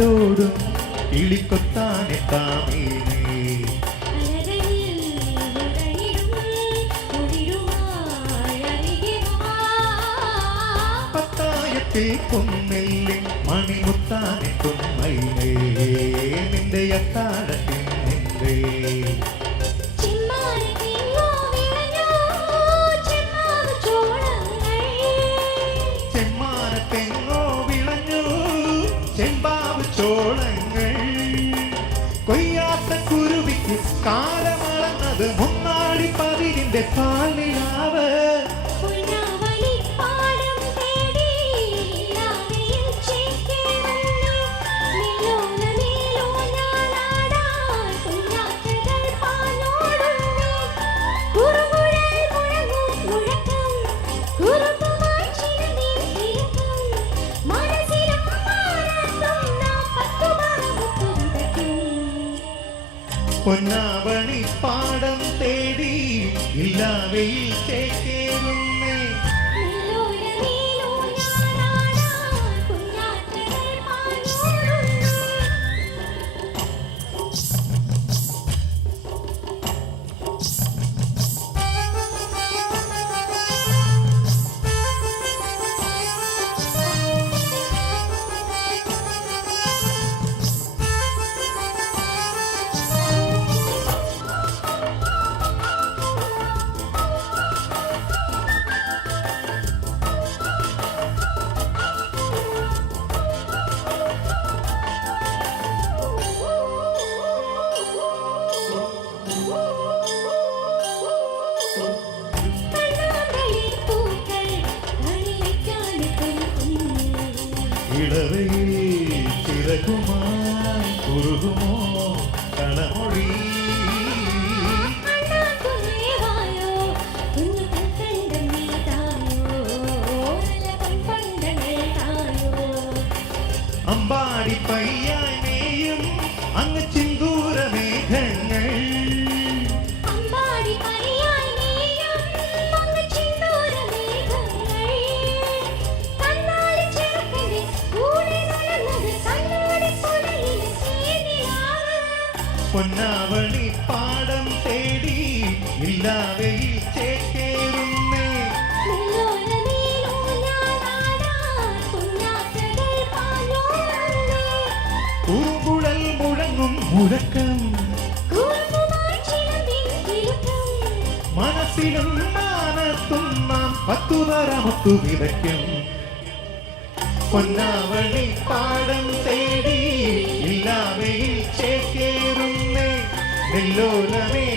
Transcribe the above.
നാടോടും കിളിക്കൊത്താനെത്താമേനേ പത്തായത്തിൽ പൊന്നെല്ലിൻ മണിമുത്താനെത്തും മൈനേ നിന്റെ അത്താഴത്തിൻ നിന്റെ ചോളങ്ങൾ കൊയ്യാത്ത കുരുവിക്ക് കാലമളന്നത് മുന്നാടി പതിരിന്റെ പാലിലാവ് പൊന്നാവണി പാടം തേടി ഇല്ലാവയിൽ ചേക്കേറുന്നേ ഇളവയിൽ ചിറകുമായി കുറുകുമോ കളമൊഴി അമ്പാടി പയ്യാനേയും അങ്ങ് ചിന്തൂര മേഘങ്ങൾ പൊന്നാവണി പാടം തേടി ഇല്ലാവയിൽ ചേക്കേറുന്നേ പൂങ്കുഴൽ മുഴങ്ങും മുഴക്കം മനസ്സിലും മാനത്തും നാം പത്തുതരമൊത്തു വിതയ്ക്കും പൊന്നാവണി പാടം തേടി ഇല്ലാവയിൽ ചേക്കേറുന്നേ നെല്ലോലമേ